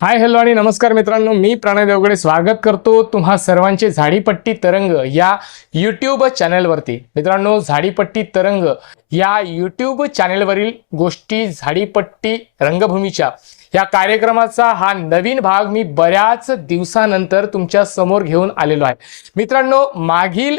Hi hello आणि नमस्कार मित्रांनो, मी प्रणय देवगडे स्वागत करतो तुम्हा सर्वांचे झाडीपट्टी तरंग या यूट्यूब चॅनलवरती। मित्रांनो, झाडीपट्टी तरंग या यूट्यूब चॅनलवरील गोष्टी झाडीपट्टी रंगभूमीच्या या कार्यक्रमाचा हा नवीन भाग मी बऱ्याच दिवसानंतर तुमच्या समोर घेऊन आलेलो आहे। मित्रांनो, मागील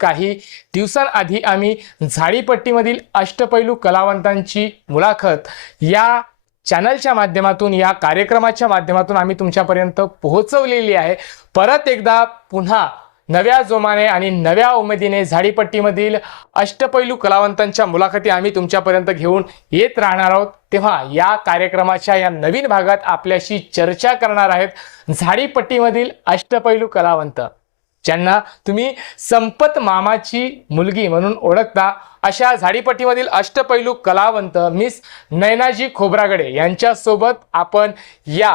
काही दिवसांआधी आम्ही झाडीपट्टीमधील अष्टपैलू कलावंतांची मुलाखत या चॅनलच्या माध्यमातून या कार्यक्रमाच्या माध्यमातून आम्ही तुमच्यापर्यंत पोहोचवलेली आहे। परत एकदा पुन्हा नव्या जोमाने आणि नव्या उमेदीने झाडीपट्टीमधील अष्टपैलू कलावंतांच्या मुलाखती आम्ही तुमच्यापर्यंत घेऊन येत राहणार आहोत। तेव्हा या कार्यक्रमाच्या या नवीन भागात आपल्याशी चर्चा करणार आहेत झाडीपट्टीमधील अष्टपैलू कलावंत, ज्यांना तुम्ही संपत मामाची मुलगी म्हणून ओळखता, अशा झाडीपट्टीमधील अष्टपैलू कलावंत मिस नयनाजी खोब्रागडे यांच्यासोबत आपण या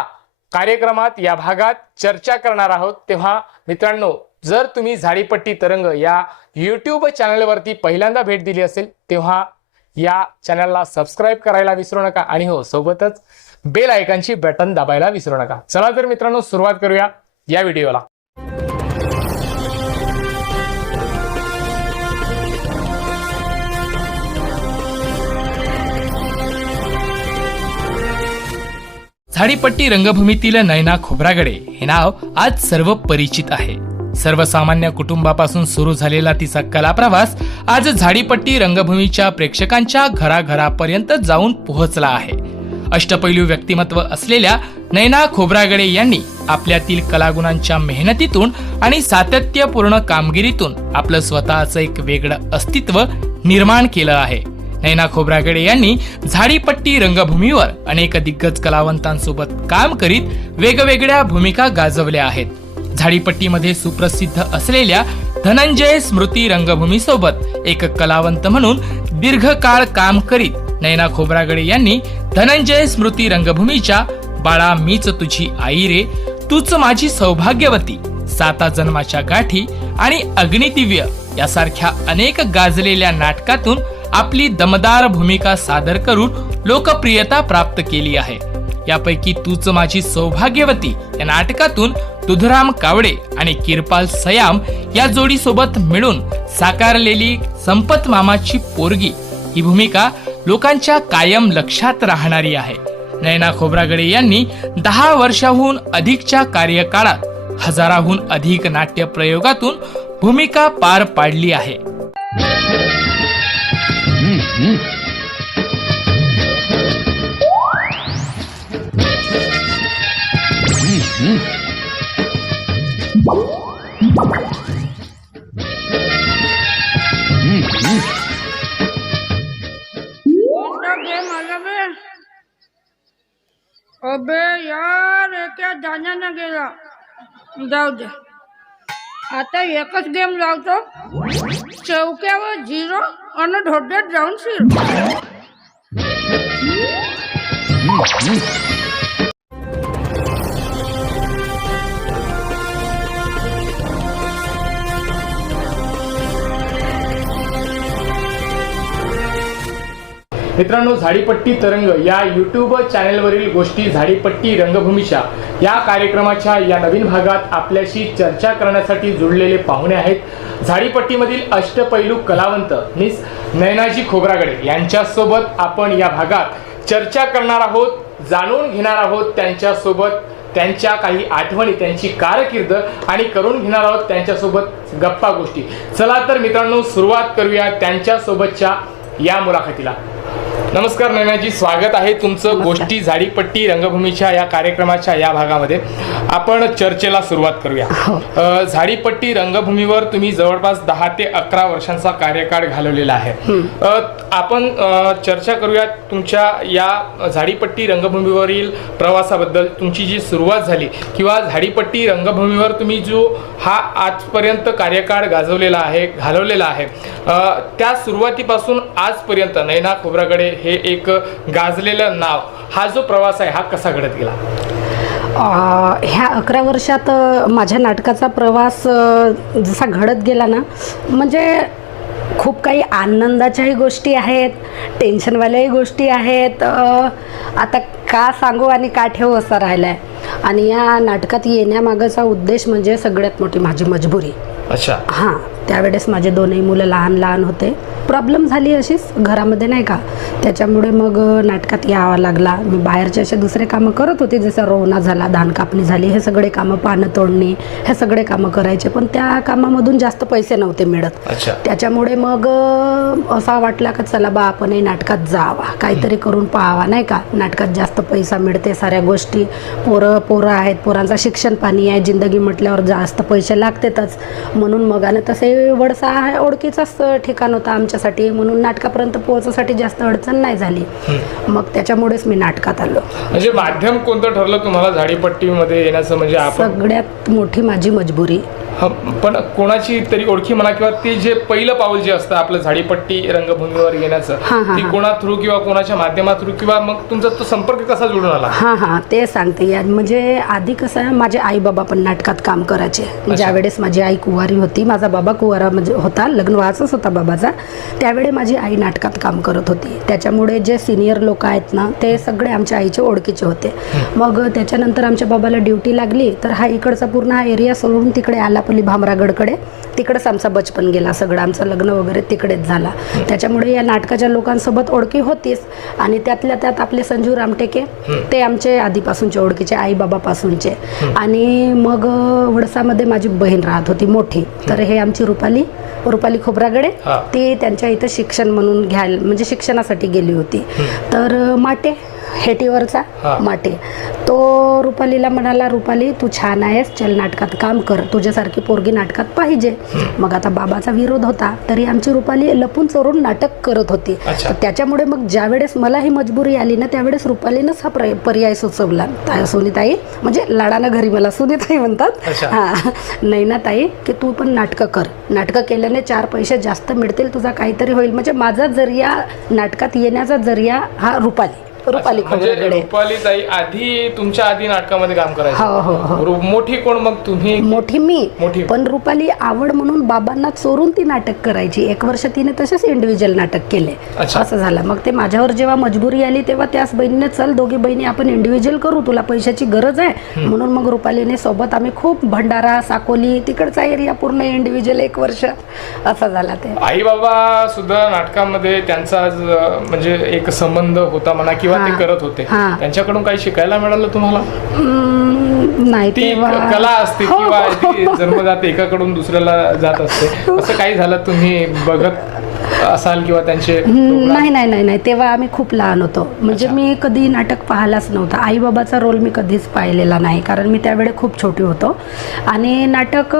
कार्यक्रमात या भागात चर्चा करणार आहोत। तेव्हा मित्रांनो, जर तुम्ही झाडीपट्टी तरंग या यूट्यूब चॅनलवरती पहिल्यांदा भेट दिली असेल तेव्हा या चॅनलला सबस्क्राइब करायला विसरू नका आणि हो, सोबतच बेल आयकॉनची बटन दाबायला विसरू नका। चला तर मित्रांनो, सुरुवात करूया या व्हिडिओला। झाडीपट्टी रंगभूमीतील नयना खोब्रागडे हे नाव आज सर्व परिचित आहे। सर्वसामान्य कुटुंबापासून सुरू झालेला तिचा कला प्रवास आज झाडीपट्टी रंगभूमीच्या प्रेक्षकांच्या घराघरापर्यंत जाऊन पोहोचला आहे। अष्टपैलू व्यक्तिमत्व असलेल्या नयना खोब्रागडे यांनी आपल्यातील कलागुणांच्या मेहनतीतून आणि सातत्यपूर्ण कामगिरीतून आपलं स्वतःचं एक वेगळं अस्तित्व निर्माण केलं आहे। नयना खोब्रागडे यांनी झाडीपट्टी रंगभूमीवर अनेक दिग्गज कलावंतांसोबत काम करीत वेगवेगळ्या भूमिका गाजवल्या आहेत। झाडीपट्टीमध्ये सुप्रसिद्ध असलेल्या धनंजय स्मृती रंगभूमी सोबत एक कलावंत म्हणून दीर्घकाळ काम करीत नयना खोब्रागडे यांनी धनंजय स्मृती रंगभूमीच्या बाळा मीच तुझी आई रे, तूच माझी सौभाग्यवती, साता जन्माच्या गाठी आणि अग्निदिव्य यासारख्या अनेक गाजलेल्या नाटकातून आपली दमदार भूमिका सादर करून लोकप्रियता प्राप्त केली आहे। यापैकी तूच माझी सौभाग्यवती या नाटकातून दुधराम कावडे आणि किरपाल सयाम या जोडीसोबत मिळून साकारलेली संपत मामाची पोरगी ही भूमिका लोकांच्या कायम लक्षात राहणारी आहे। नयना खोब्रागडे यांनी 10 वर्षाहून अधिकच्या कार्यकाळात हजाराहून अधिक नाट्य प्रयोगातून भूमिका पार पाडली आहे। अबे यार, क्या जाना ना गेला, जाऊ दे। आता एकच गेम लावतो, चौक्यावर 0 आणि ढोड्यात जाऊन शिर। मित्रांनो, झाडीपट्टी तरंग या यूट्यूब चॅनलवरील गोष्टी झाडीपट्टी रंगभूमीच्या या कार्यक्रमाच्या या नवीन भागात आपल्याशी चर्चा करण्यासाठी जुळलेले पाहुणे आहेत झाडीपट्टीमधील अष्टपैलू कलावंत मिस नयनाजी खोब्रागडे यांच्यासोबत आपण या भागात चर्चा करणार आहोत, जाणून घेणार आहोत त्यांच्यासोबत त्यांच्या काही आठवणी, त्यांची कारकीर्द आणि करून घेणार आहोत त्यांच्यासोबत गप्पा गोष्टी। चला तर मित्रांनो, सुरुवात करूया त्यांच्यासोबतच्या या मुलाखतीला। नमस्कार नयनाजी, स्वागत आहे तुमचं गोष्टी झाडीपट्टी रंगभूमीच्या या कार्यक्रमाच्या या भागामध्ये। आपण चर्चेला सुरुवात करूया। झाडीपट्टी रंगभूमीवर तुम्ही जवळपास 10 ते 11 वर्षांचा कार्यकाळ घालवलेला आहे। आपण चर्चा करूया तुमच्या या झाडीपट्टी रंगभूमीवरील प्रवासाबद्दल। तुमची जी सुरुवात झाली किंवा झाडीपट्टी रंगभूमीवर तुम्ही जो हा आजपर्यंत कार्यकाळ घालवलेला आहे, त्या सुरुवातीपासून आजपर्यंत नयना खोब्रागडे हे एक गाजलेलं नाव, हा जो प्रवास आहे हा कसा घडत गेला? ह्या 11 वर्षात माझ्या नाटकाचा प्रवास जसा घडत गेला ना, म्हणजे खूप काही आनंदाच्याही गोष्टी आहेत, टेन्शनवाल्याही गोष्टी आहेत। आता का सांगू आणि का ठेवू असं राहिलंय. आणि या नाटकात येण्यामागचा उद्देश म्हणजे सगळ्यात मोठी माझी मजबुरी. अच्छा. हां, त्यावेळेस माझे दोनही मुलं लहान लहान होते. प्रॉब्लेम झाली अशीच घरामध्ये नाही का, त्याच्यामुळे मग नाटकात यावं लागला. मी बाहेरचे असे दुसरे कामं करत होते, जसं रोवणा झाला, धान कापणी झाली, हे सगळे कामं, पानं तोडणी, हे सगळे कामं करायचे. पण त्या कामामधून जास्त पैसे नव्हते मिळत. अच्छा. त्याच्यामुळे मग असा वाटला का चला बा आपणही नाटकात जावा, काहीतरी करून पाहावा नाही का. नाटकात जास्त पैसा मिळते, साऱ्या गोष्टी, पोरं आहेत, पोरांचं शिक्षण पाणी आहे, जिंदगी म्हटल्यावर जास्त पैसे लागतातच. म्हणून मग आणि तसे वडसा हा ओळखीचाच ठिकाण होता आमच्यासाठी, म्हणून नाटकापर्यंत पोहोचण्यासाठी जास्त अडचण नाही झाली. मग त्याच्यामुळेच मी नाटकात आलो. म्हणजे माध्यम कोणतं ठरलं तुम्हाला झाडीपट्टीमध्ये येण्याचं? म्हणजे आपण सगळ्यात मोठी माझी मजबुरी. पण कोणाची तरी ओळखी म्हणा किंवा ते जे पहिलं पाऊल जे असतं आपलं झाडीपट्टी रंगभूमीवर येण्याचं, ती कोणा थ्रू किंवा कोणाच्या माध्यमा थ्रू किंवा मग तुमचा तो संपर्क कसा जुळून आला? हां, ते सांगते. म्हणजे आधी कसं आहे, माझे आई बाबा पण नाटकात काम करायचे. ज्यावेळेस माझी आई कुवारी होती, माझा बाबा कुवारा म्हणजे होता, लग्न व्हायचंच होता बाबाचा, त्यावेळी माझी आई नाटकात काम करत होती. त्याच्यामुळे जे सिनियर लोक आहेत ना, ते सगळे आमच्या आईचे ओळखीचे होते. मग त्याच्यानंतर आमच्या बाबाला ड्युटी लागली, तर हा इकडचा पूर्ण हा एरिया सोडून तिकडे आला, भामरागडकडे. तिकडेच आमचा बचपन गेला सगळं, आमचं लग्न वगैरे तिकडेच झाला. त्याच्यामुळे या नाटकाच्या लोकांसोबत ओळखी होतीच. आणि त्यातल्या त्यात आपले संजू रामटेके, ते आमचे आधीपासूनचे ओळखीचे, आई बाबापासूनचे. आणि मग वडसामध्ये माझी बहीण राहत होती मोठी, तर हे आमची रुपाली खोब्रागडे, ती त्यांच्या इथं शिक्षण म्हणून घ्यायला, म्हणजे शिक्षणासाठी गेली होती. तर माटे हेटीवरचा माटे, तो रुपालीला म्हणाला, रुपाली तू छान आहेस, चल नाटकात काम कर, तुझ्यासारखी पोरगी नाटकात पाहिजे. मग आता बाबाचा विरोध होता, तरी आमची रुपाली लपून चोरून नाटक करत होती. तर त्याच्यामुळे मग ज्यावेळेस मला ही मजबुरी आली ना, त्यावेळेस रुपालीनंच हा पर्याय सुचवला. सुनीताई, म्हणजे लाडानं घरी मला सुनीताई म्हणतात, हां, नाही ना ताई, की तू पण नाटकं कर, नाटकं केल्याने 4 पैसे जास्त मिळतील, तुझा काहीतरी होईल. म्हणजे माझा जरिया, नाटकात येण्याचा जरिया हा रुपाली खोब्रागडे. रुपाली ताई आधी तुमच्या आधी नाटकामध्ये काम करायचं? हो. मोठी कोण मग तुम्ही? मोठी मी. पण रुपाली आवड म्हणून बाबांना चोरून ती नाटक करायची. 1 वर्ष तिने तसेच इंडिव्हिज्युअल नाटक केले. असं झालं. मग ते माझ्यावर जेव्हा मजबुरी आली, तेव्हा त्याच बहिणीने, चल दोघी बहिणी आपण इंडिव्हिज्युअल करू, तुला पैशाची गरज आहे म्हणून. मग रुपालीने सोबत आम्ही खूप भंडारा, साकोली, तिकडचा एरिया पूर्ण इंडिव्हिज्युअल 1 वर्ष असा झाला. ते आई बाबा सुद्धा नाटकामध्ये त्यांचा म्हणजे एक संबंध होता म्हणा, किंवा ते करत होते, त्यांच्याकडून काही शिकायला मिळालं तुम्हाला? नाही, ती कला असते किंवा ती जन्मजात एकाकडून दुसऱ्याला जात असते, असं काही झालं तुम्ही बघत असाल किंवा त्यांचे? नाही, तेव्हा आम्ही खूप लहान होतो. म्हणजे मी कधी नाटक पाहिलाच नव्हतं. आई बाबाचा रोल मी कधीच पाहिलेला नाही, कारण मी त्यावेळी खूप छोटी होतो. आणि नाटक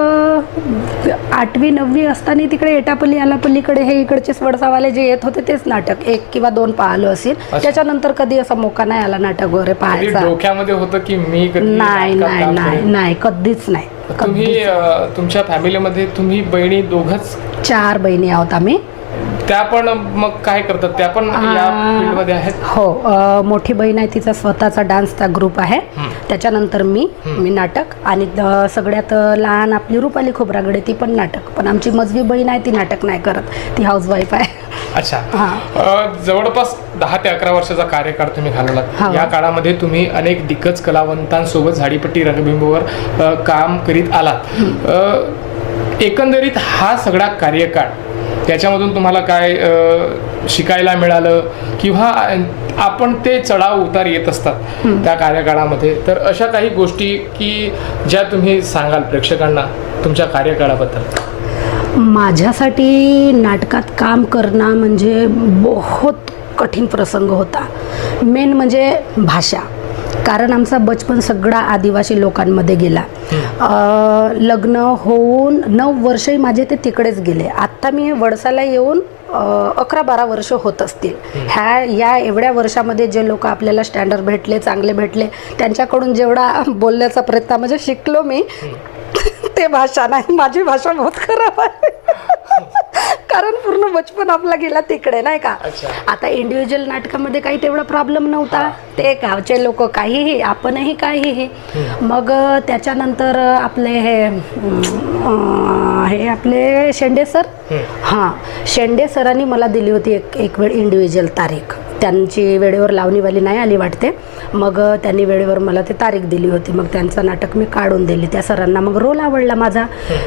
8वी 9वी असताना तिकडे एटापल्ली आलापल्लीकडे हे इकडचे वडसावाले जे येत होते, तेच नाटक 1 किंवा 2 पाहिलं असेल. त्याच्यानंतर कधी असा मोका नाही आला नाटक वगैरे पाहायचा. डोक्यामध्ये होतं की मी नाही, कधीच नाही. तुम्ही तुमच्या फॅमिलीमध्ये तुम्ही बहिणी दोघच? 4 बहिणी आहोत आम्ही. त्या पण मग काय करतात? त्या पण या फील्डमध्ये आहेत? हो, मोठी बहीण आहे, तिचा स्वतःचा डान्सचा ग्रुप आहे. त्याच्यानंतर मी नाटक. आणि सगळ्यात लहान आपली रुपाली खोब्रागडे, ती पण नाटक. पण आमची मजवी बहीण आहे, ती नाटक नाही करत, ती हाऊसवाईफ आहे. अच्छा. जवळपास 10 ते 11 वर्षाचा कार्यकाळ तुम्ही घालवलात. या काळामध्ये तुम्ही अनेक दिग्गज कलावंतांसोबत झाडीपट्टी रंगभूमीवर काम करीत आलात. एकंदरीत हा सगळा कार्यकाळ, त्याच्यामधून तुम्हाला काय शिकायला मिळालं, किंवा आपण ते चढाव उतार येत असतात त्या कार्यकाळामध्ये, तर अशा काही गोष्टी की ज्या तुम्ही सांगाल प्रेक्षकांना तुमच्या कार्यकाळाबद्दल? माझ्यासाठी नाटकात काम करणं म्हणजे बहुत कठीण प्रसंग होता. मेन म्हणजे भाषा, कारण आमचा बचपन सगळा आदिवासी लोकांमध्ये गेला. लग्न होऊन 9 वर्षही माझे ते तिकडेच गेले. आत्ता मी वडसाला येऊन 11-12 वर्ष होत असतील. या एवढ्या वर्षामध्ये जे लोक आपल्याला स्टँडर्ड भेटले, चांगले भेटले, त्यांच्याकडून जेवढा बोलण्याचा प्रयत्न म्हणजे शिकलो मी, ते भाषा नाही. माझी भाषा बहुत खराब आहे, कारण पूर्ण बचपन आपला गेला तिकडे नाही का. आता इंडिव्हिज्युअल नाटकामध्ये काही तेवढा प्रॉब्लेम नव्हता. ते गावचे लोक काहीही, आपणही काहीही. मग त्याच्यानंतर आपले हे आपले शेंडे सर, शेंडे सरांनी मला दिली होती एक वेळ इंडिव्हिज्युअल तारीख. त्यांची वेळेवर लावणीवाली नाही आली वाटते. मग त्यांनी वेळेवर मला ते तारीख दिली होती. मग त्यांचं नाटक मी काढून दिली. त्या सरांना मग रोल आवडला माझा.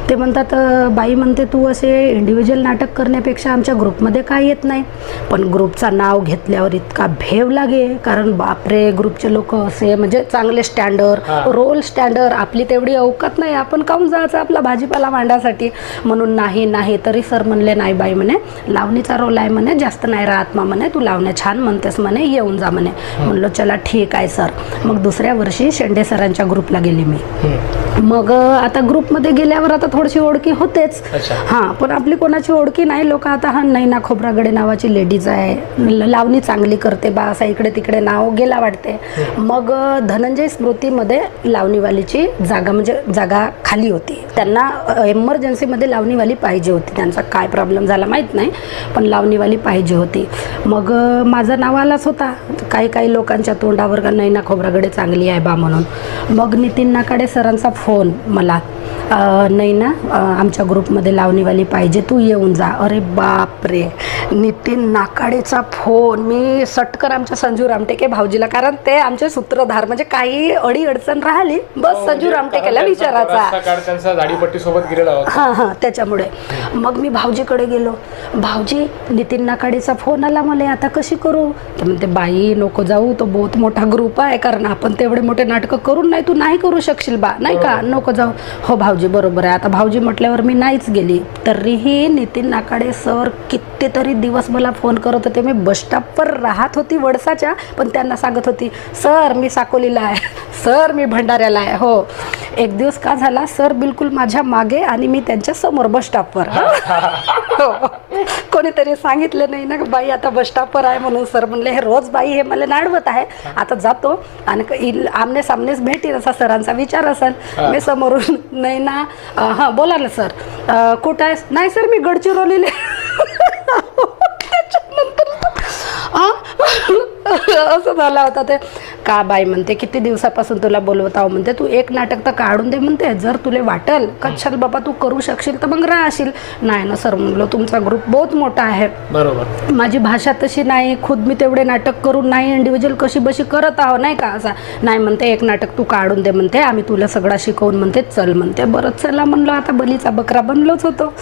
ते म्हणतात, बाई म्हणते तू असे इंडिव्हिज्युअल नाटक करण्यापेक्षा आमच्या ग्रुपमध्ये काय येत नाही. पण ग्रुपचा नाव घेतल्यावर इतका भेव लागे, कारण बापरे ग्रुपचे लोक असे म्हणजे चांगले स्टँडर्ड, रोल स्टँडर्ड. आपली तेवढी अवकात नाही, आपण काहून जायचं आपला भाजीपाला मांडासाठी. म्हणून नाही तरी सर म्हणले, नाही बाई म्हणे लावणीचा रोल आहे म्हणे, जास्त नाही राहत म्हणे, तू लावण्या छान म्हणतेस म्हणे, येऊन जा म्हणे. म्हणलं चला ठीक आहे सर. मग दुसऱ्या वर्षी शेंडे सरांच्या ग्रुपला गेली मी. मग आता ग्रुपमध्ये गेल्यावर आता थोडीशी ओळखी होतेच. हां, पण आपली कोणाची ओळखी नाही. लोक आता हा नैना खोब्रागडे नावाची लेडीज आहे, लावणी चांगली करते बा, असा इकडे तिकडे नाव गेला वाटते. मग धनंजय स्मृतीमध्ये लावणीवालीची जागा म्हणजे जागा खाली होती. त्यांना एमर्जन्सीमध्ये लावणीवाली पाहिजे होती. त्यांचा काय प्रॉब्लेम झाला माहीत नाही, पण लावणीवाली पाहिजे होती. मग माझं नाव आलाच होता काही लोकांच्या तोंडावर, का नैना खोब्रागडे चांगली आहे बा म्हणून. मग नितीन नाकाडे सरांचा फोन मला, नैना आमच्या ग्रुपमध्ये लावणीवाली पाहिजे, तू येऊन जा. अरे बापरे, नितीन नाकाडेचा फोन. मी सटकर आमच्या संजू रामटेके भाऊजीला, कारण ते आमचे सूत्रधार, म्हणजे काही अडी अडचण राहिली बस संजू रामटेकेला विचारायचा. झाडीपट्टी सोबत गेलेला होता. हां त्याच्यामुळे. मग मी भाऊजीकडे गेलो. भाऊजी नितीन नाकाडेचा फोन आला मला, आता कशी करू? तर म्हणते, बाई नको जाऊ, तो बहुत मोठा ग्रुप आहे, कारण आपण तेवढे मोठे नाटकं करून नाही, तू नाही करू शकशील बा, नाही का, नको जाऊ. हो भाऊजी बरोबर आहे. आता भाऊजी म्हटल्यावर मी नाहीच गेली. तरीही नितीन नाकाडे सर कितीतरी दिवस मला फोन करत होते. मी बसस्टॉपवर राहत होती वडसाच्या, पण त्यांना सांगत होती, सर मी साकोलीला आहे, सर मी भंडाऱ्याला आहे. हो, एक दिवस का झाला, सर बिलकुल माझ्या मागे आणि मी त्यांच्या समोर बसस्टॉपवर. हो, कोणीतरी सांगितलं नाही ना बाई आता बसस्टॉपवर आहे म्हणून. सर म्हणले, हे रोज बाई हे मला नाडवत आहे, आता जातो आणि आमने सामनेच भेटेल असा सरांचा विचार असेल. मी समोरून, नाही ना, हां बोला ना सर, कुठं आहेस? नाही सर मी गडचिरोलीले. असं झालं होता ते. का बाई म्हणते, किती दिवसापासून तुला बोलवत आहो म्हणते, तू एक नाटक तर काढून दे म्हणते, जर तुला वाटेल का चल बाबा तू करू शकशील तर मग राहशील. नाही ना सर म्हणलो, तुमचा ग्रुप बहुत मोठा आहे, बरोबर, माझी भाषा तशी नाही, खुद मी तेवढे नाटक करून नाही इंडिव्हिज्युअल कशी बशी करत आहो, नाही का. असा नाही म्हणते, एक नाटक तू काढून दे म्हणते, आम्ही तुला सगळा शिकवून म्हणते, चल म्हणते. बरं चला म्हणलो, आता बलीचा बकरा बनलोच होतो.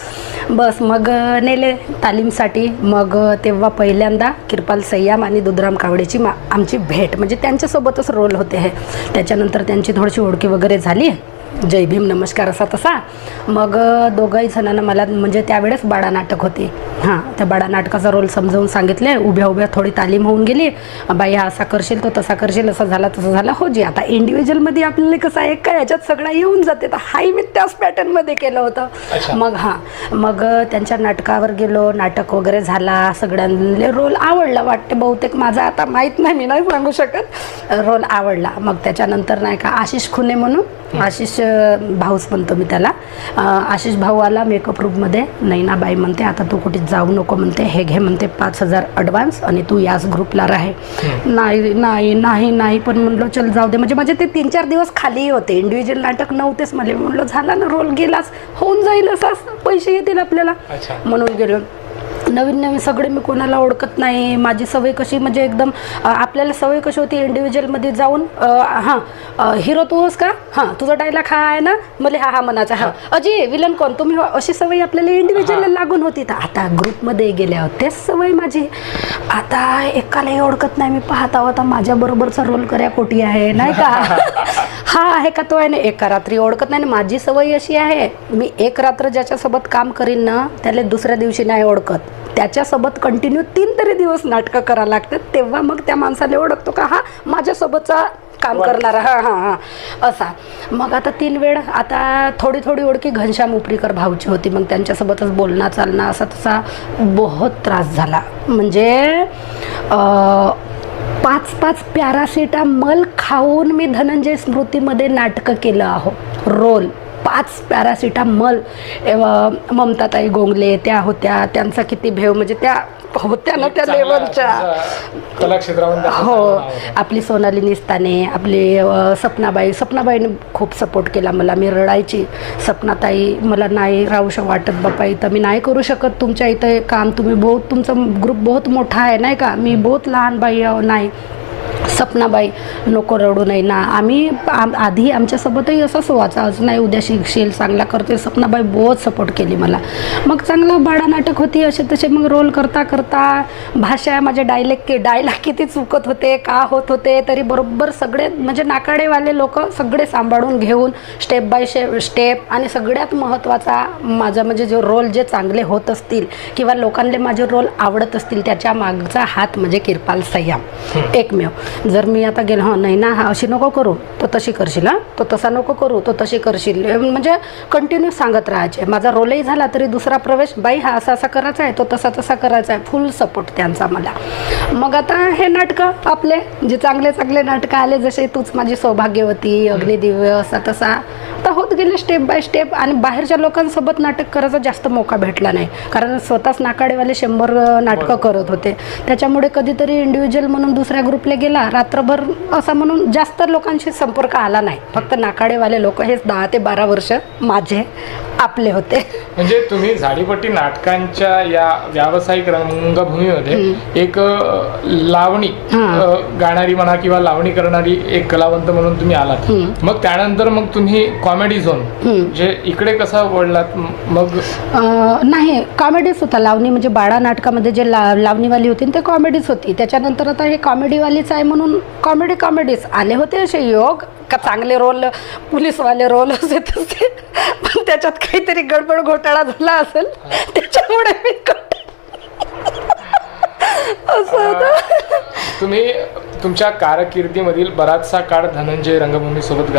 बस मग नेले तालीमसाठी. मग तेव्हा पहिल्यांदा किरपाल सय्याम आणि दुधराम कावडेची आमची भेट, म्हणजे त्यांच्यासोबतच रोल होते हे. त्याच्यानंतर त्यांची थोडीशी ओळखी वगैरे झाली, जय भीम नमस्कार असा तसा. मग दोघंही जणांना मला, म्हणजे त्यावेळेस बाळा नाटक होती, हां त्या बाळा नाटकाचा रोल समजावून सांगितले. उभ्या उभ्या थोडी तालीम होऊन गेली. बाई हा असा करशील तो तसा करशील, असं झाला तसं झालं. हो जी, आता इंडिव्हिज्युअलमध्ये आपल्याला कसं आहे काय याच्यात सगळं येऊन जाते, तर हाही मी त्याच पॅटर्नमध्ये केलं होतं. मग मग त्यांच्या नाटकावर गेलो, नाटक वगैरे झाला, सगळ्यांना रोल आवडला वाटते बहुतेक माझा, आता माहीत नाही, मी नाही सांगू शकत. रोल आवडला. मग त्याच्यानंतर नाही का आशिष खुने म्हणून, आशिष भाऊच म्हणतो मी त्याला, आशिष भाऊ आला मेकअप रूममध्ये. नैनाबाई म्हणते, आता तू कुठे जाऊ नको म्हणते, हे घे म्हणते 5,000 ॲडव्हान्स आणि तू याच ग्रुपला राहे. नाही नाही नाही नाही पण म्हणलं चल जाऊ दे, म्हणजे माझे ते 3-4 दिवस खाली होते, इंडिव्हिज्युअल नाटक नव्हतेच मला. म्हणलं झाला ना रोल, गेलाच, होऊन जाईल, असंच पैसे येतील आपल्याला म्हणून गेलो. नवीन सगळे, मी कोणाला ओळखत नाही. माझी सवय कशी, म्हणजे एकदम आपल्याला सवय कशी होती इंडिव्हिज्युअलमध्ये जाऊन, हां हिरो तू होस का, हां तुझा डायलॉग हा आहे ना, मला हा हा म्हणायचा, हां अजय विलन कोण तुम्ही, अशी सवय आपल्याला इंडिव्हिज्युअलला लागून होती. तर आता ग्रुपमध्ये गेल्या तेच सवय माझी. आता एकालाही ओळखत नाही, मी पाहता होता माझ्याबरोबरचा रोल कर्या कोटी आहे, नाही का, हा आहे का तो आहे ना, एका रात्री ओळखत नाही. माझी सवय अशी आहे, मी एक रात्र ज्याच्यासोबत काम करीन ना त्याला दुसऱ्या दिवशी नाही ओळखत, त्याच्यासोबत कंटिन्यू 3 तरी दिवस नाटकं करावं लागतात, तेव्हा मग त्या माणसाला ओळखतो का हा माझ्यासोबतचा काम करणारा, हां हां हां असा. मग आता 3 वेळ, आता थोडी ओळखी घनश्याम उपरीकर भाऊची होती, मग त्यांच्यासोबतच बोलणं चालणं असा तसा बहुत त्रास झाला. म्हणजे 5-5 पॅरासिटामॉल खाऊन मी धनंजय स्मृतीमध्ये नाटकं केलं आहो, रोल 5 पॅरासिटामॉल. ममताताई गोंगले त्या होत्या, त्यांचा किती भेव, म्हणजे त्या होत्या ना त्या लेवलच्या. कलाक्षेत्रामध्ये हो, आपली सोनाली निस्ताने, आपली सपनाबाईने खूप सपोर्ट केला मला. मी रडायची, सपनाताई मला नाही राहू वाटत बापा इथं, मी नाही करू शकत तुमच्या इथं काम, तुम्ही तुमचा ग्रुप बहुत मोठा आहे नाही का, मी बहुत लहान बाई आहो. नाही सपनाबाई नको रडू नाही ना, आधी आमच्यासोबतही असंच व्हायचं, आज नाही उद्या शिकशील, चांगला करते. सपनाबाई बहुत सपोर्ट केली मला. मग चांगलं बाळा नाटक होती, असे तसे मग रोल करता करता भाषा, माझे डायलॉग किती चुकत होते, का होत होते, तरी बरोबर सगळे म्हणजे नाकाडेवाले लोक सगळे सांभाळून घेऊन स्टेप बाय स्टेप. आणि सगळ्यात महत्त्वाचा माझा म्हणजे जे रोल जे चांगले होत असतील किंवा लोकांना माझे रोल आवडत असतील त्याच्या मागचा हात म्हणजे किरपाल सय्याम एकमेव. जर मी आता गेलो नाही ना, हा अशी नको करू तो तशी करशील, तो तसा नको करू तो तशी करशील, म्हणजे कंटिन्यू सांगत राहायचे. माझा रोलही झाला तरी दुसरा प्रवेश, बाई हा असा असा करायचा आहे, तो तसा तसा करायचा आहे, फुल सपोर्ट त्यांचा मला. मग आता हे नाटकं आपले जे चांगले चांगले नाटकं आले, जसे तूच माझी सौभाग्यवती, अग्निदिव्य, असा तसा आता होत गेले स्टेप बाय स्टेप. आणि बाहेरच्या लोकांसोबत नाटक करायचा जास्त मौका भेटला नाही, कारण स्वतःच नाकाडेवाले 100 नाटकं करत होते. त्याच्यामुळे कधीतरी इंडिव्हिज्युअल म्हणून दुसऱ्या ग्रुपला गेला रात्रभर असा, म्हणून जास्त लोकांशी संपर्क आला नाही. फक्त नाकाडेवाले लोक हेच 10 ते 12 वर्ष माझे आपले होते. म्हणजे तुम्ही झाडीपट्टी नाटकांच्या या व्यावसायिक रंगभूमीमध्ये एक लावणी गाणारी म्हणा किंवा लावणी करणारी एक कलावंत म्हणून तुम्ही आलात. मग त्यानंतर मग तुम्ही कॉमेडी झोन जे इकडे कसा वळलात? मग नाही, कॉमेडीच होता. लावणी म्हणजे बाळा नाटकामध्ये जे लावणीवाली होती ते कॉमेडीच होती. त्याच्यानंतर आता हे कॉमेडीवालीच आहे म्हणून कॉमेडीच आले होते असे योग का, चांगले रोल, पोलीसवाले रोल असे तसे, पण त्याच्यात काहीतरी गडबड घोटाळा झाला असेल त्याच्यामुळे मी असं होतं. तुम्ही तुमच्या कारकिर्दीमधील बराचसा काळ धनंजय रंगभूमी सोबत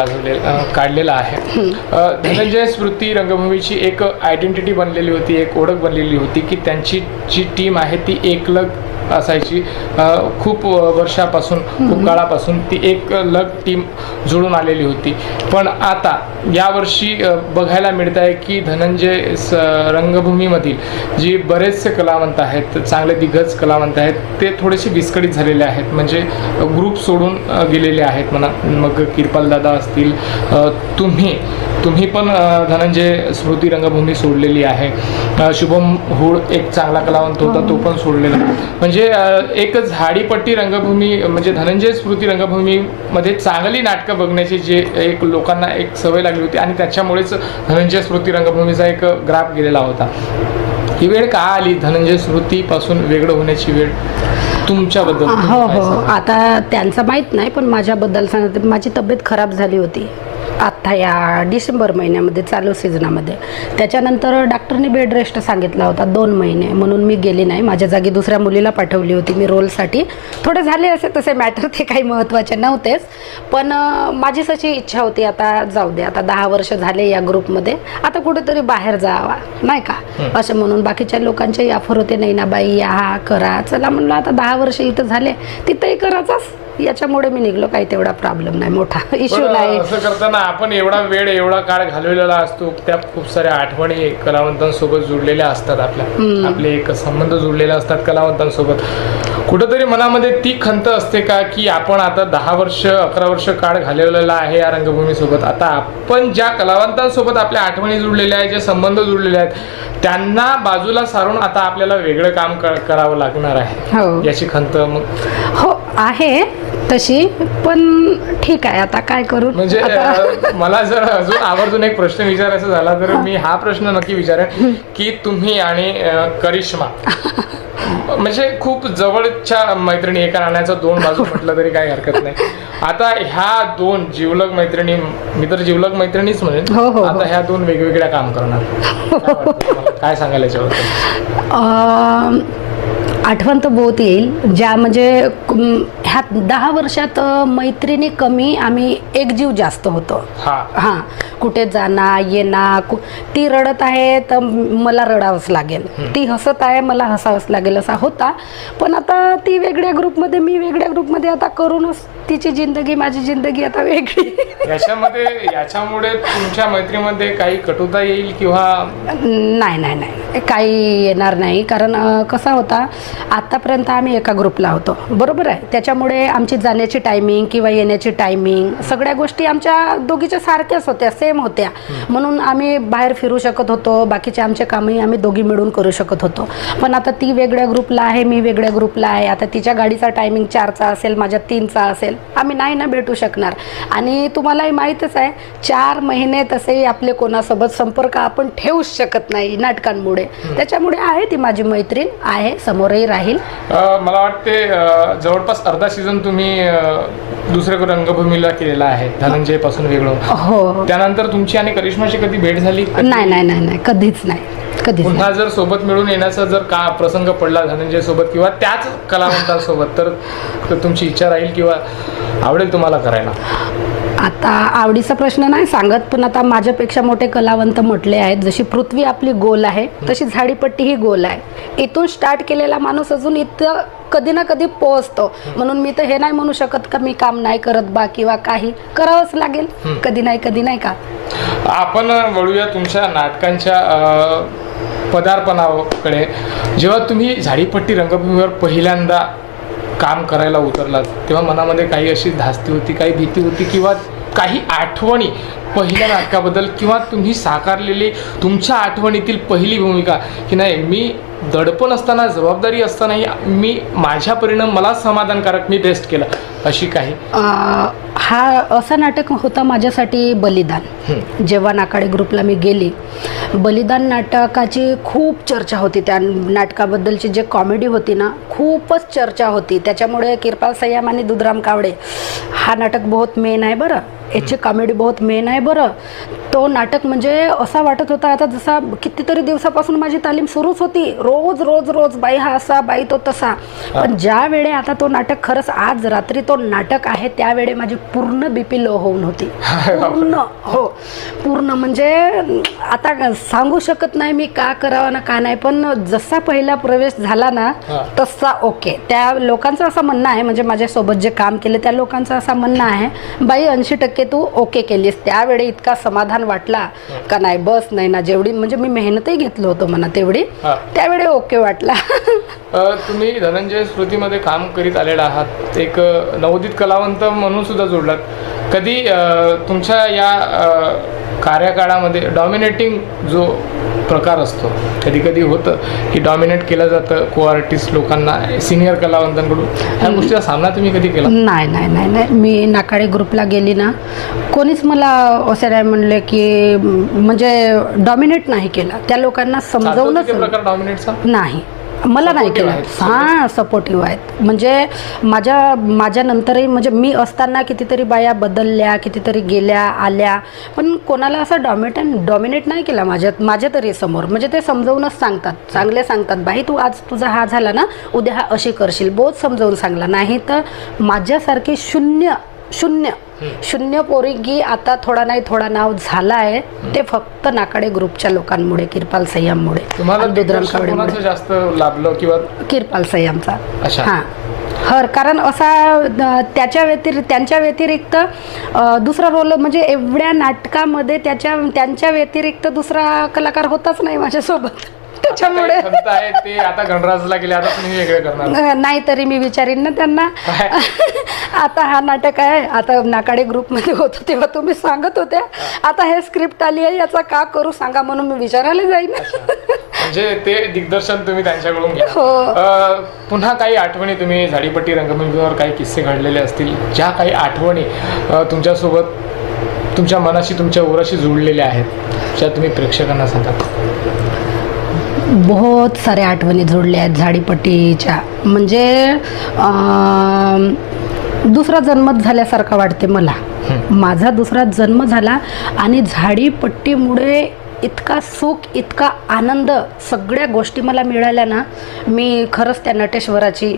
काढलेला आहे. धनंजय स्मृती रंगभूमीची एक आयडेंटिटी बनलेली होती, एक ओळख बनलेली होती की त्यांची जी टीम आहे ती एकलग असायची. खूप वर्षापासून, खूप काळापासून ती एकलग टीम जुळून आलेली होती. पण आता यावर्षी बघायला मिळत आहे की धनंजय रंगभूमीमधील जी बरेचसे कलावंत आहेत, चांगले दिग्गज कलावंत आहेत, ते थोडेसे विस्कळीत झालेले आहेत, म्हणजे ग्रुप सोडून गेलेले आहेत म्हणा. मग किरपाल दादा असतील, तुम्ही पण धनंजय स्मृती रंगभूमी सोडलेली आहे. शुभम हुड एक चांगला कलावंत होता, तो पण सोडलेला. म्हणजे एक झाडीपट्टी रंगभूमी म्हणजे धनंजय स्मृती रंगभूमीमध्ये चांगली नाटकं बघण्याची जे एक लोकांना एक सवय लागली होती आणि त्याच्यामुळेच धनंजय स्मृती रंगभूमीचा एक ग्राफ गेलेला होता. ही वेळ का आली धनंजय स्मृतीपासून वेगळं होण्याची वेळ तुमच्याबद्दल? हो, आता त्यांचं माहीत नाही, पण माझ्याबद्दल सांगते. माझी तब्येत खराब झाली होती आत्ता या डिसेंबर महिन्यामध्ये, चालू सीझनामध्ये. त्याच्यानंतर डॉक्टरने बेड रेस्ट सांगितला होता 2 महिने, म्हणून मी गेली नाही. माझ्या जागी दुसऱ्या मुलीला पाठवली होती मी रोलसाठी. थोडे झाले असे तसे मॅटर, ते काही महत्त्वाचे नव्हतेच, पण माझीच अशी इच्छा होती आता जाऊ दे, आता 10 वर्ष झाले या ग्रुपमध्ये, आता कुठेतरी बाहेर जावा नाही का, असं म्हणून. बाकीच्या लोकांचे ऑफर होते, नाही ना बाई या करा, चला म्हणलं आता 10 वर्ष इथं झाले, तिथंही करायचंच. याच्यामुळे मी निघलो, काही तेवढा प्रॉब्लेम नाही, मोठा इश्यू नाही. असं करताना आपण एवढा काळ घालवलेला असतो, त्या खूप साऱ्या आठवणी कलावंतांसोबत जुळलेल्या असतात, आपले एक संबंध जुळलेले असतात कलावंतांसोबत. कुठंतरी मनामध्ये ती खंत असते का की आपण आता 10 वर्ष 11 वर्ष काळ घालवलेला आहे या रंगभूमीसोबत, आता आपण ज्या कलावंतांसोबत आपल्या आठवणी जुळलेल्या आहेत, जे संबंध जुळलेले आहेत, त्यांना बाजूला सारून आता आपल्याला वेगळं काम करावं लागणार आहे, याची खंत मग? हो आहे तशी, पण ठीक आहे, आता काय करू. म्हणजे मला जर अजून आवर्जून एक प्रश्न विचारायचा झाला तर मी हा प्रश्न नक्की विचारेन की तुम्ही आणि करिश्मा म्हणजे खूप जवळच्या मैत्रिणी, एका नाण्याच्या 2 बाजू म्हटलं तरी काही हरकत नाही. आता ह्या 2 जिवलग मैत्रिणी, मी तर जिवलग मैत्रिणीच म्हणेन, आता ह्या 2 वेगवेगळ्या काम करणार, काय सांगायला याच्याबद्दल? आठवण तर बहुत येईल, ज्या म्हणजे ह्या 10 वर्षात मैत्रिणी कमी, आम्ही एकजीव जास्त होतो. हां, कुठे जाणं येणं, ती रडत आहे तर मला रडावंच लागेल, ती हसत आहे मला हसावंच लागेल, असा होता. पण आता ती वेगळ्या ग्रुपमध्ये, मी वेगळ्या ग्रुपमध्ये, आता करूनच तिची जिंदगी माझी जिंदगी आता वेगळी. याच्यामुळे तुमच्या मैत्रीमध्ये काही कटुता येईल किंवा नाही काही येणार नाही. कारण कसा होता, आतापर्यंत आम्ही एका ग्रुपला होतो, बरोबर आहे. त्याच्यामुळे आमची जाण्याची टायमिंग किंवा येण्याची टायमिंग सगळ्या गोष्टी आमच्या दोघीच्या सारख्याच होत्या, सेम होत्या. म्हणून आम्ही बाहेर फिरू शकत होतो, बाकीचे आमचे कामही आम्ही दोघी मिळून करू शकत होतो. पण आता ती वेगळ्या ग्रुपला आहे, मी वेगळ्या ग्रुपला आहे. आता तिच्या गाडीचा टायमिंग 4चा असेल, माझ्या 3चा असेल, आम्ही नाही ना भेटू शकणार. आणि तुम्हालाही माहीतच आहे 4 महिने तसेही आपले कोणासोबत संपर्क आपण ठेवूच शकत नाही नाटकांमुळे. त्याच्यामुळे आहे ती माझी मैत्रीण आहे, समोरही राहील. मला वाटते जवळपास अर्धा सीझन तुम्ही दुसऱ्या रंगभूमीला केलेला आहे, धनंजय पासून वेगळं. हो. त्यानंतर तुमची आणि करिश्माची कधी भेट झाली? नाही, कधीच नाही. पुन्हा जर सोबत मिळून येण्याचा जर का प्रसंग पडला धनंजय सोबत किंवा त्याच कलावंतांसोबत, तर तुमची इच्छा राहील किंवा आवडेल तुम्हाला करायला? आता आवडीचा प्रश्न नाही सांगत, पण आता माझ्यापेक्षा मोठे कलावंत म्हटले आहेत. जशी पृथ्वी आपली गोल आहे तशी झाडीपट्टी ही गोल आहे. इथून स्टार्ट केलेला माणूस अजून इथं कधी ना कधी पोहोचतो. म्हणून मी तर हे नाही म्हणू शकत का मी काम नाही करत बा किंवा काही करावंच लागेल कधी नाही का. आपण वळूया तुमच्या नाटकांच्या पदार्पणाकडे. जेव्हा तुम्ही झाडीपट्टी रंगभूमीवर पहिल्यांदा काम करायला उतरलात तेव्हा मनामध्ये काही अशी धास्ती होती, काही भीती होती किंवा काही आठवणी पहिल्या नाटकाबद्दल, किंवा तुम्ही साकारलेली तुमच्या आठवणीतील पहिली भूमिका की नाही मी दडपण असताना, जबाबदारी असतानाही मी माझ्या परिणाम मला समाधानकारक मी बेस्ट केलं, अशी काही? हा असा नाटक होता माझ्यासाठी बलिदान. जेव्हा नाकाडे ग्रुपला मी गेली, बलिदान नाटकाची खूप चर्चा होती. त्या नाटकाबद्दलची जे कॉमेडी होती ना, खूपच चर्चा होती. त्याच्यामुळे किरपाल सय्याम आणि दुधराम कावडे, हा नाटक बहुत मेन आहे बरं, याची कॉमेडी बहुत मेन आहे बरं. तो नाटक म्हणजे असा वाटत होता आता जसा कितीतरी दिवसापासून माझी तालीम सुरूच होती, रोज रोज रोज बाई हा असा बाई तो तसा. पण ज्या वेळे आता तो नाटक, खरंच आज रात्री तो नाटक आहे, त्यावेळे माझी पूर्ण बीपी लो होऊन होती, पूर्ण म्हणजे आता सांगू शकत नाही मी का करावं ना का नाही. पण जसा पहिला प्रवेश झाला ना तसा ओके. त्या लोकांचं असं म्हणणं आहे, म्हणजे माझ्यासोबत जे काम केले त्या लोकांचं असं म्हणणं आहे, बाई 80% तू ओके केलीस. त्यावेळी इतका समाधान वाटला का नाही बस नाही ना, जेवढी म्हणजे मी मेहनतही घेतलं होतं म्हणा तेवढी, त्यावेळी ओके वाटला. तुम्ही धनंजय स्मृतीमध्ये काम करीत आलेला आहात, एक नवोदित कलावंत म्हणून सुद्धा जोडलात. कधी तुमच्या या कार्यकाळामध्ये डॉमिनेटिंग जो प्रकार असतो, कधी कधी होतं की डॉमिनेट केलं जातं को आर्टिस्ट लोकांना, सिनियर कलावंतांकडून, ह्या गोष्टीचा सामना तुम्ही कधी केला? नाही. मी नाकाडे ग्रुपला गेली ना, कोणीच मला असं नाही म्हणले की म्हणजे डॉमिनेट नाही केला. त्या लोकांना समजवूनच प्रकार डॉमिनेटचा नाही, मला नाही केलं. हां, सपोर्टिव्ह आहेत. म्हणजे माझ्या नंतरही म्हणजे मी असताना कितीतरी बाया बदलल्या, कितीतरी गेल्या आल्या, पण कोणाला असं डॉमिनेट नाही केला माझ्या तरी समोर. म्हणजे ते समजवूनच सांगतात, चांगले सांगतात, बाई तू आज तुझा हा झाला ना, उद्या हा अशी करशील, बहुत समजावून सांगला. नाही तर माझ्यासारखी शून्य पोरगी आता थोडा नाही थोडा नाव झाला आहे, ते फक्त नाकाडे ग्रुपच्या लोकांमुळे, किरपाल सय्याममुळे, दुधराम कावडेमुळे जास्त लाभलं किंवा किरपाल सय्यामचा. हां, कारण असा त्यांच्या व्यतिरिक्त दुसरा रोल म्हणजे एवढ्या नाटकामध्ये त्यांच्या व्यतिरिक्त दुसरा कलाकार होताच नाही माझ्यासोबत. त्याच्यामुळे ते आता गणराजला गेले, आता तुम्ही वेगळं करणार नाही, तरी मी विचारीन ना त्यांना. आता हा नाटक आहे, आता नाकाडे ग्रुपमध्ये होतो तेव्हा तुम्ही सांगत होत्या, आता हे स्क्रिप्ट आली आहे, याचा का करू सांगा, म्हणून मी विचारायला जाईन. म्हणजे ते दिग्दर्शन तुम्ही त्यांच्याकडून घ्या. पुन्हा काही आठवणी, तुम्ही झाडीपट्टी रंगभूमीवर काही किस्से घडलेले असतील, ज्या काही आठवणी तुमच्यासोबत, तुमच्या मनाशी, तुमच्या ओराशी जुळलेल्या आहेत, ज्या तुम्ही प्रेक्षकांना सांगा? बहुत साऱ्या आठवणी जोडल्या आहेत झाडीपट्टीच्या. म्हणजे दुसरा जन्मच झाल्यासारखं वाटते मला. माझा दुसरा जन्म झाला आणि झाडीपट्टीमुळे इतका सुख, इतका आनंद, सगळ्या गोष्टी मला मिळाल्या ना, मी खरंच त्या नटेश्वराची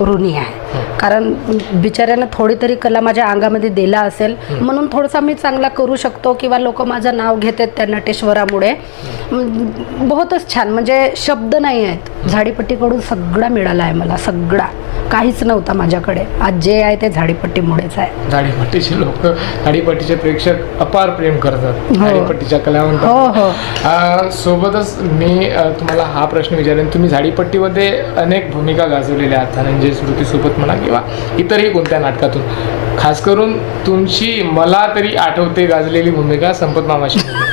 ऋणी आहे. कारण बिचाऱ्यानं थोडी तरी कला माझ्या अंगामध्ये दिला असेल म्हणून थोडंसं मी चांगला करू शकतो किंवा लोक माझं नाव घेतात त्या नटेश्वरामुळे. बहुतच छान, म्हणजे शब्द नाही आहेत. झाडीपट्टीकडून सगळा मिळाला आहे मला, सगळा. काहीच नव्हता माझ्याकडे. आज जे आहे ते झाडीपट्टीमुळेच आहे. झाडीपट्टीचे लोक, झाडीपट्टीचे प्रेक्षक अपार प्रेम करतात झाडीपट्टीच्या कलावंत. हो हो. सोबतच मी तुम्हाला हा प्रश्न विचारेन, तुम्ही झाडीपट्टीमध्ये अनेक भूमिका गाजवलेल्या आहात, धनंजय स्मृतीसोबत म्हणा किंवा इतरही कोणत्या नाटकातून. खास करून तुमची मला तरी आठवते गाजलेली भूमिका संपत मामाची भूमिका.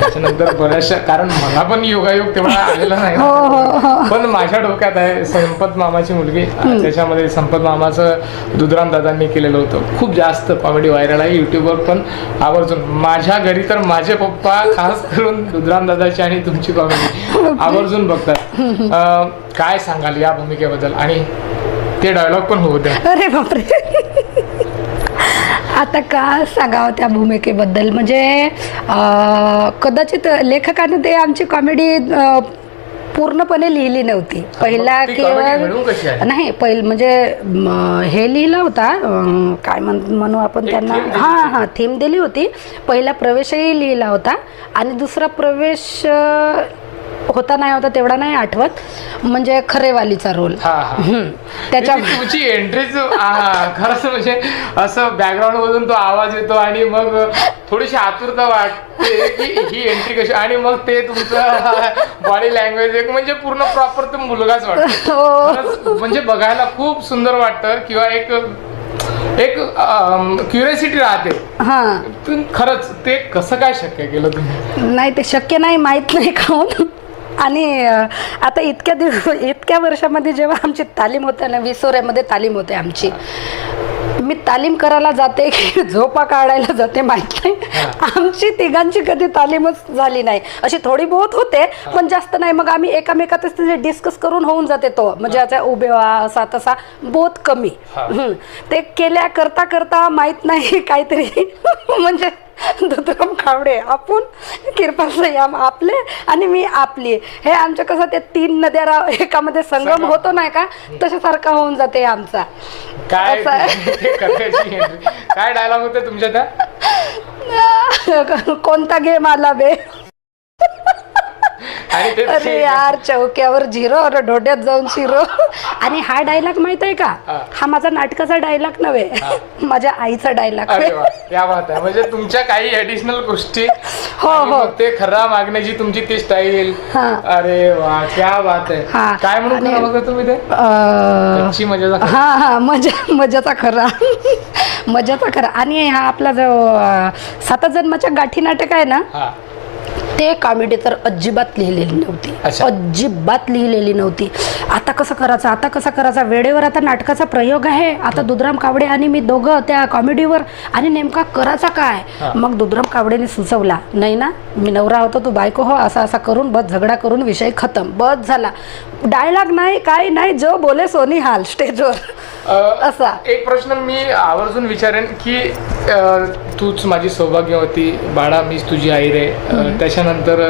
त्याच्यानंतर बऱ्याचशा, कारण मला पण योगायोग तेव्हा आलेला नाही, पण माझ्या डोक्यात आहे संपत मामाची मुलगी. त्याच्यामध्ये संपत मामाचं दुधराम दादांनी केलेलं होतं. खूप जास्त कॉमेडी व्हायरल आहे युट्यूबवर पण आवर्जून. माझ्या घरी तर माझे पप्पा खास करून दुधराम दादाची आणि तुमची कॉमेडी आवर्जून बघतात. काय सांगाल या भूमिकेबद्दल, आणि ते डायलॉग पण होऊ द्या. अरे बापरे, आता का सांगावं त्या भूमिकेबद्दल. म्हणजे कदाचित लेखकाने ते आमची कॉमेडी पूर्णपणे लिहिली नव्हती. पहिला केवळ नाही, म्हणजे हे लिहिलं होता, काय म्हणू आपण त्यांना, हां थीम दिली होती. पहिला प्रवेशही लिहिला होता आणि दुसरा प्रवेश होता नाही होता तेवढा नाही आठवत, म्हणजे खरेवालीचा रोल. त्याच्या तुमची एंट्रीच खरंच म्हणजे असं बॅकग्राऊंड मधून तो आवाज येतो आणि मग थोडीशी आतुरता वाटते की ही एंट्री कशी, आणि मग ते तुमचं बॉडी लँग्वेज एक म्हणजे पूर्ण प्रॉपर तो मुलगाच वाटतो. म्हणजे बघायला खूप सुंदर वाटतं किंवा एक क्युरियोसिटी राहते. खरंच ते कसं काय शक्य केलं तुम्ही? नाही, ते शक्य नाही, माहित नाही का. आणि आता इतक्या वर्षामध्ये जेव्हा आमची तालीम होते ना, विसोऱ्यामध्ये तालीम होते आमची, मी तालीम करायला जाते की झोपा काढायला जाते माहित नाही. आमची तिघांची कधी तालीमच झाली नाही. अशी थोडी बहुत होते पण जास्त नाही. मग आम्ही एकामेकातच डिस्कस करून होऊन जाते तो, म्हणजे आता उभे व्हा असा तसा, बहुत कमी. ते केल्या करता करता माहित नाही काहीतरी म्हणजे दुधराम खावडे आपण, किरपाल सयाम आपले आणि मी आपली, हे आमचं कसं ते 3 नद्या एकामध्ये संगम होतो नाही का, तशासारखा होऊन जाते आमचा. काय काय डायलॉग होते तुमच्या त्या? कोणता गेम आला बे, अरे यार चौक्यावर झिरो और ढोड्यात जाऊन शिरो. आणि हा डायलॉग माहित आहे का, हा माझा नाटकाचा डायलॉग नव्हे, माझ्या आईचा डायलॉग. क्या बात आहे. म्हणजे तुमच्या काही ऍडिशनल गोष्टी. हो, ते खरा मागण्याची तुमची ती स्टाईल. अरे वा, क्या बात आहे. काय म्हणून बघा तुम्ही ते कच्ची मजाचा. हा मजाचा खरा, मजाचा खरा. आणि हा आपला जो 7 जन्माच्या गाठी नाटक आहे ना, ते कॉमेडी तर अजिबात लिहिलेली नव्हती, अजिबात लिहिलेली नव्हती. आता कसं करायचा वेळेवर आता नाटकाचा प्रयोग आहे. आता दुधराम कावडे आणि मी दोघं त्या कॉमेडीवर, आणि नेमका करायचा काय. मग दुधराम कावडेने सुचवला, नाही ना मी नवरा होतो तू बायको हो, असा असा करून बस झगडा करून विषय खतम, बस झाला. डायलॉग नाही, काय नाही, जो बोले सोनी हाल स्टेजवर. असा एक प्रश्न मी आवर्जून विचारेन की तूच माझी सौभाग्यवती, बाळा मीच तुझी आई रे, त्याच्यानंतर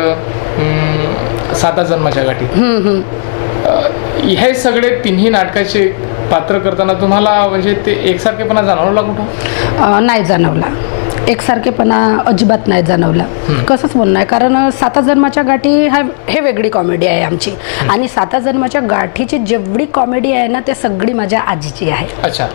7 जन्माच्या गाठी, हे सगळे तिन्ही नाटकाचे पात्र करताना तुम्हाला म्हणजे ते एकसारखेपणा जाणवला कुठं? नाही जाणवला. एकसारखेपणा अजिबात नाही जाणवला. कसंच म्हणणं आहे, कारण 7 जन्माच्या गाठी हे वेगळी कॉमेडी आहे आमची. आणि 7 जन्माच्या गाठीची जेवढी कॉमेडी आहे ना, ते सगळी माझ्या आजीची आहे.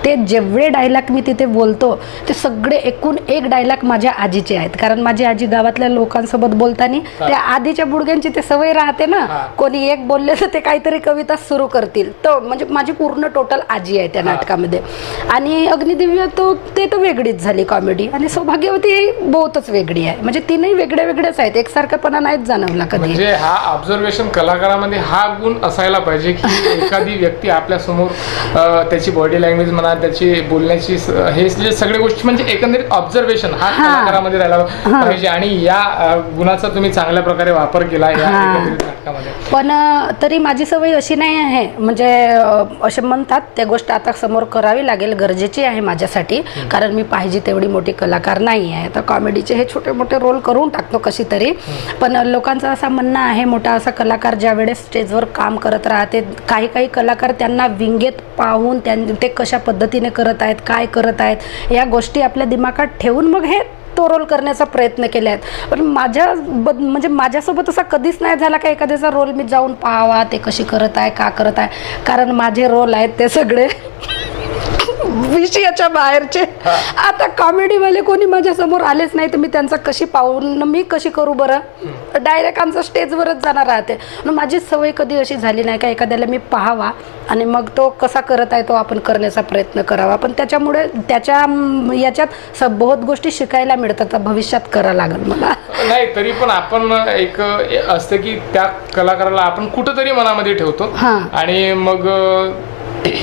ते जेवढे डायलॉग मी तिथे बोलतो ते सगळे एकूण एक डायलॉग माझ्या आजीचे आहेत. कारण माझी आजी गावातल्या लोकांसोबत बोलताना त्या आधीच्या बुडग्यांची ते सवय राहते ना, कोणी एक बोलले तर ते काहीतरी कविता सुरू करतील. तो म्हणजे माझी पूर्ण टोटल आजी आहे त्या नाटकामध्ये. आणि अग्निदिव्य ते वेगळीच झाली कॉमेडी. आणि सौभाग्यवती बहुतच वेगळी आहे. म्हणजे तीनही वेगळेच आहेत, एकसारखेपणा नाहीच जाणवला कधी. म्हणजे हा ऑब्झर्वेशन कलाकारामध्ये हा गुण असायला पाहिजे की एखादी व्यक्ती आपल्या समोर त्याची बॉडी लँग्वेज म्हणा, त्याची बोलण्याची हे सगळे गोष्टी म्हणजे एकंदरीत ऑब्झर्वेशन हा कलाकारामध्ये राहिला पाहिजे. आणि या गुणाचा तुम्ही चांगल्या प्रकारे वापर केला या नाटकामध्ये. पण तरी माझी सवय अशी नाही आहे, म्हणजे असे म्हणतात त्या गोष्ट आता समोर करावी लागेल, गरजेची आहे माझ्यासाठी, कारण मी पाहिजे तेवढी मोठी कलाकार नाही. नाही आहे. तर कॉमेडीचे हे छोटे मोठे रोल करून टाकतो कशी तरी. पण लोकांचं असं म्हणणं आहे, मोठा असा कलाकार ज्या वेळेस स्टेजवर काम करत राहते, काही काही कलाकार त्यांना विंगेत पाहून ते कशा पद्धतीने करत आहेत, काय करत आहेत, या गोष्टी आपल्या दिमागात ठेवून मग हे तो रोल करण्याचा प्रयत्न केले आहेत. पण म्हणजे माझ्यासोबत असा कधीच नाही झाला का एखाद्याचा रोल मी जाऊन पाहावा ते कशी करत आहे, का करत आहे. कारण माझे रोल आहेत ते सगळे विषयाच्या बाहेरचे. आता कॉमेडीवाले कोणी माझ्या समोर आलेच नाही तर मी त्यांचा कशी पाहून मी कशी करू बरं. डायरेक्ट आमचं स्टेजवरच जाणार राहते. माझी सवय कधी अशी झाली नाही का एखाद्याला मी पाहावा आणि मग तो कसा करत आहे तो आपण करण्याचा प्रयत्न करावा. पण त्याच्यामुळे याच्यात बहुत गोष्टी शिकायला मिळतात. भविष्यात करावं लागेल मला. नाही तरी पण आपण एक असतं की त्या कलाकाराला आपण कुठंतरी मनामध्ये ठेवतो आणि मग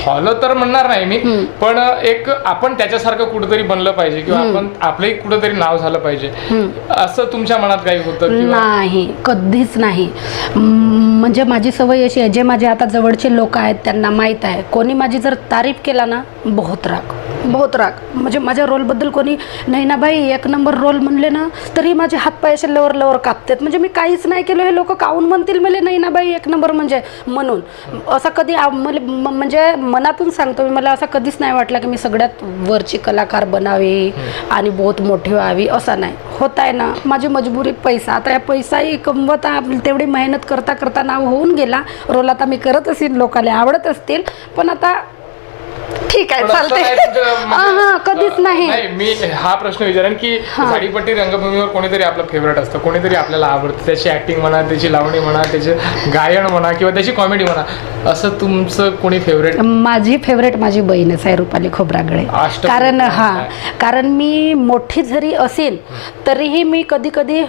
फॉलो तर म्हणणार नाही मी, पण एक आपण त्याच्यासारखं कुठेतरी बनलं पाहिजे किंवा आपण आपलंही कुठेतरी नाव झालं पाहिजे असं तुमच्या मनात काही होतं? नाही, कधीच नाही. म्हणजे माझी सवय अशी आहे, जे माझे आता जवळचे लोक आहेत त्यांना माहीत आहे, कोणी माझी जर तारीफ केला ना बहुत राग. म्हणजे माझ्या रोलबद्दल कोणी नाही ना बाई एक नंबर रोल म्हणले ना तरी माझे हातपाय असे लवर कापतात. म्हणजे मी काहीच नाही केलं हे लोक काहून म्हणतील मला नाही ना बाई एक नंबर म्हणजे म्हणून. असं कधी म्हणजे मनातून सांगतो मी, मला असं कधीच नाही वाटलं की मी सगळ्यात वरची कलाकार बनावी आणि बहुत मोठी व्हावी. असं नाही होत आहे ना. माझी मजबुरी पैसा. आता या पैसाही कमवता तेवढी मेहनत करता करता नाव होऊन गेला. रोल आता मी करत असेल, लोकांना आवडत असतील, पण आता ठीक आहे चालते. कधीच नाही. मी हा प्रश्न विचारेन की झाडीपट्टी रंगभूमीवर कोणीतरी आपलं फेवरेट असतं, कोणीतरी आपल्याला आवडतं, त्याची ऍक्टिंग म्हणा, त्याची लावणी म्हणा, त्याचे गायन म्हणा किंवा त्याची कॉमेडी म्हणा, असं तुमचं कोणी फेवरेट? माझी फेवरेट माझी बहीणच आहे, रुपाली खोब्रागडे. कारण मी मोठी जरी असेल तरीही मी कधी कधी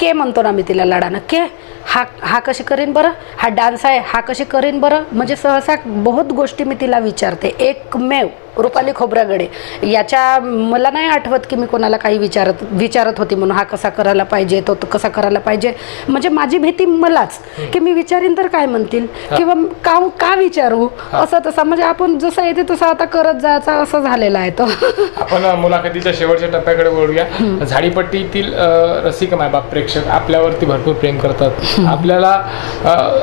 के म्हणतो ना मी तिला लाडानं, के हा कशी करीन बरं, हा डान्स आहे हा कशी करीन बरं. म्हणजे सहसा बहुत गोष्टी मी तिला विचारते. एकमेव रुपाली खोब्रागडे. याच्या मला नाही आठवत की मी कोणाला काही विचारत होती म्हणून, हा कसा करायला पाहिजे, तो कसा करायला पाहिजे. म्हणजे माझी भीती मलाच की मी विचारीन तर काय म्हणतील किंवा का विचारू असं तसं. म्हणजे आपण जसं येते तसं आता करत जायचं असं झालेलं आहे तो. आपण मुलाखतीच्या शेवटच्या टप्प्याकडे वळूया. झाडीपट्टीतील रसिक मायबाप प्रेक्षक आपल्यावरती भरपूर प्रेम करतात. आपल्याला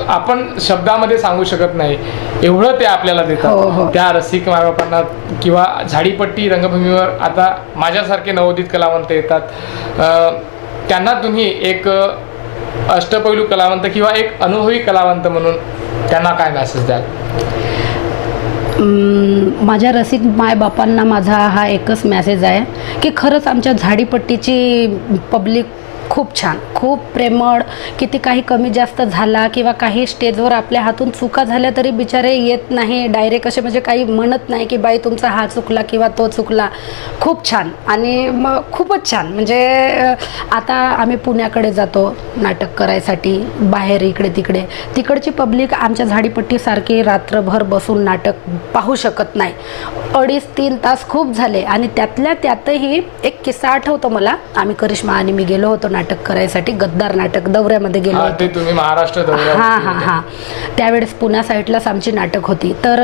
आपण शब्दामध्ये सांगू शकत नाही एवढं ते आपल्याला देतात. त्या रसिक मायबापांना किंवा झाडीपट्टी रंगभूमीवर आता माझ्यासारखे नवोदित कलावंत येतात, त्यांना तुम्ही एक अष्टपैलू कलावंत किंवा एक अनुभवी कलावंत म्हणून त्यांना काय मेसेज द्याल? माझ्या रसिक मायबापांना माझा हा एकच मेसेज आहे की खरंच आमच्या झाडीपट्टीची पब्लिक खूप छान, खूप प्रेमळ. किती काही कमी जास्त झाला किंवा काही स्टेजवर आपल्या हातून चुका झाल्या तरी बिचारे येत नाही डायरेक्ट असे, म्हणजे काही म्हणत नाही की बाई तुमचा हा चुकला किंवा तो चुकला. खूप छान आणि मग खूपच छान. म्हणजे आता आम्ही पुण्याकडे जातो नाटक करायसाठी, बाहेर इकडे तिकडे, तिकडची पब्लिक आमच्या झाडीपट्टीसारखी रात्रभर बसून नाटक पाहू शकत नाही. 2.5-3 तास खूप झाले. आणि त्यातल्या त्यातही एक किस्सा आठवतो मला. आम्ही करिश्मा आणि मी गेलो होतो नाटक करायसाठी, गद्दार नाटक दौऱ्यामध्ये गेलो होतो. तुम्ही महाराष्ट्र दौऱ्यावर? त्यावेळेस पुण्या साईडलाच आमची नाटक होती. तर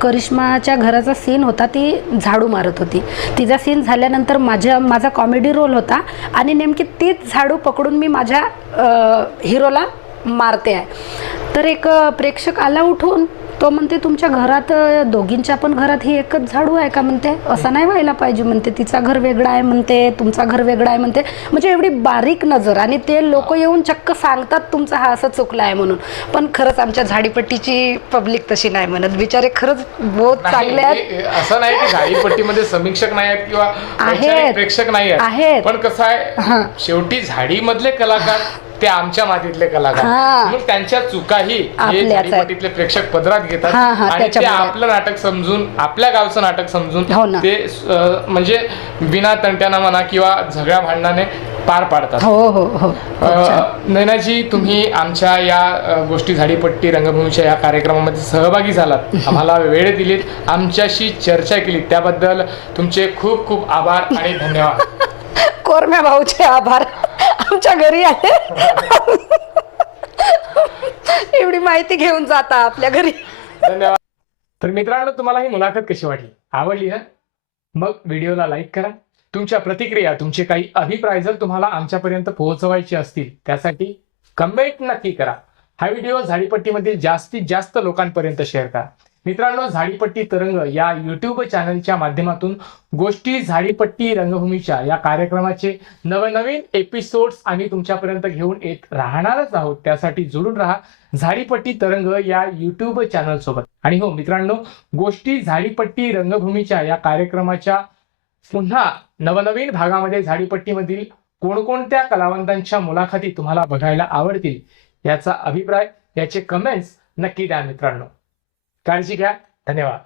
करिश्माच्या घराचा सीन होता, ती झाडू मारत होती. तिचा सीन झाल्यानंतर माझा कॉमेडी रोल होता आणि नेमकी तीच झाडू पकडून मी माझ्या हिरोला मारते आहे. तर एक प्रेक्षक आला उठून, तो म्हणते तुमच्या घरात दोघींच्या पण घरात ही एकच झाडू आहे का म्हणते. असं नाही व्हायला पाहिजे म्हणते, तिचा घर वेगळा आहे म्हणते, तुमचा घर वेगळा आहे म्हणते. म्हणजे एवढी बारीक नजर. आणि ते लोक येऊन चक्क सांगतात तुमचा हा असं चुकला आहे म्हणून. पण खरंच आमच्या झाडीपट्टीची पब्लिक तशी नाही म्हणत. बिचारे खरंच बहुत चांगले आहेत. असं नाही की झाडीपट्टीमध्ये समीक्षक नाही आहेत किंवा प्रेक्षक नाही आहेत, पण कसं आहे शेवटी झाडीमधले कलाकार ते आमच्या मातीतले कलाकार, म्हणून त्यांच्या चुकाही हे झाडीपट्टीतले प्रेक्षक पदरात घेतात आणि ते आपलं नाटक समजून, आपल्या गावचं नाटक समजून ते म्हणजे बिना तंट्याना म्हणा किंवा झगड्या भांडणाने पार पाडतात. नैनाजी, तुम्ही आमच्या या गोष्टी झाडीपट्टी रंगभूमीच्या या कार्यक्रमामध्ये सहभागी झालात, आम्हाला वेळ दिलीत, आमच्याशी चर्चा केली, त्याबद्दल तुमचे खूप खूप आभार आणि धन्यवाद. कोरम्या भाऊचे आभार, आमच्या घरी आले एवढी माहिती घेऊन जाता आपल्या घरी. धन्यवाद. तर मित्रांनो, तुम्हाला ही मुलाखत कशी वाटली? आवडली ना? मग व्हिडिओला लाईक करा, तुमच्या प्रतिक्रिया, तुमचे काही अभिप्राय जर तुम्हाला आमच्यापर्यंत पोहोचवायचे असतील त्यासाठी कमेंट नक्की करा. हा व्हिडिओ झाडीपट्टीमधील जास्तीत जास्त लोकांपर्यंत शेअर करा. मित्रांनो, झाडीपट्टी तरंग या युट्यूब चॅनलच्या माध्यमातून गोष्टी झाडीपट्टी रंगभूमीच्या या कार्यक्रमाचे नवनवीन एपिसोड्स आम्ही तुमच्यापर्यंत घेऊन येत राहणारच आहोत. त्यासाठी जोडून राहा झाडीपट्टी तरंग या युट्यूब चॅनल सोबत. आणि हो मित्रांनो, गोष्टी झाडीपट्टी रंगभूमीच्या या कार्यक्रमाच्या पुन्हा नवनवीन भागामध्ये झाडीपट्टीमधील कोणकोणत्या कलावंतांच्या मुलाखती तुम्हाला बघायला आवडतील याचा अभिप्राय, याचे कमेंट्स नक्की द्या मित्रांनो. काळजी घ्या. धन्यवाद.